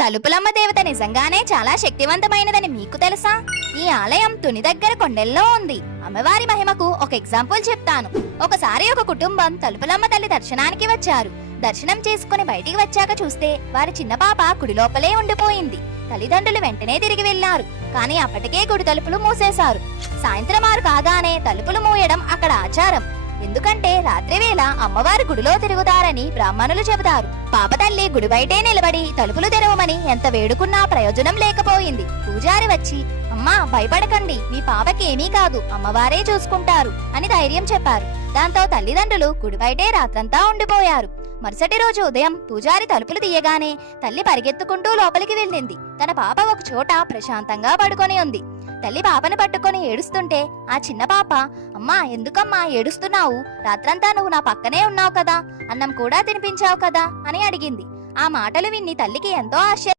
తలుపులమ్మ దేవత నిజంగానే చాలా శక్తివంతమైనదని మీకు తెలుసా? ఈ ఆలయం తుని దగ్గర కొండల్లో ఉంది. అమ్మవారి మహిమకు ఒక ఎగ్జాంపుల్ చెప్తాను. ఒకసారి ఒక కుటుంబం తలుపులమ్మ తల్లి దర్శనానికి వచ్చారు. దర్శనం చేసుకుని బయటికి వచ్చాక చూస్తే వారి చిన్న పాప గుడి లోపలే ఉండిపోయింది. తల్లిదండ్రులు వెంటనే తిరిగి వెళ్లారు. కానీ అప్పటికే గుడి తలుపులు మూసేశారు. సాయంత్రం 6 కాగానే తలుపులు మూయడం అక్కడ ఆచారం. ఎందుకంటే రాత్రివేళ అమ్మవారు గుడిలో తిరుగుతారని బ్రాహ్మణులు చెబుతారు. పాప తల్లి గుడి బయటే నిలబడి తలుపులు తెరవమని ఎంత వేడుకున్నా ప్రయోజనం లేకపోయింది. పూజారి వచ్చి, అమ్మా భయపడకండి, మీ పాపకి ఏమీ కాదు, అమ్మవారే చూసుకుంటారు అని ధైర్యం చెప్పారు. దాంతో తల్లిదండ్రులు గుడి బయటే రాత్రంతా ఉండిపోయారు. మరుసటి రోజు ఉదయం పూజారి తలుపులు తీయగానే తల్లి పరిగెత్తుకుంటూ లోపలికి వెళ్ళింది. తన పాప ఒక చోట ప్రశాంతంగా పడుకొని ఉంది. తల్లి పాపను పట్టుకొని ఏడుస్తుంటే ఆ చిన్న పాప, అమ్మా ఎందుకమ్మా ఏడుస్తున్నావు? రాత్రంతా నువ్వు నా పక్కనే ఉన్నావు కదా, అన్నం కూడా తినిపించావు కదా అని అడిగింది. ఆ మాటలు విని తల్లికి ఎంతో ఆశ్చర్యం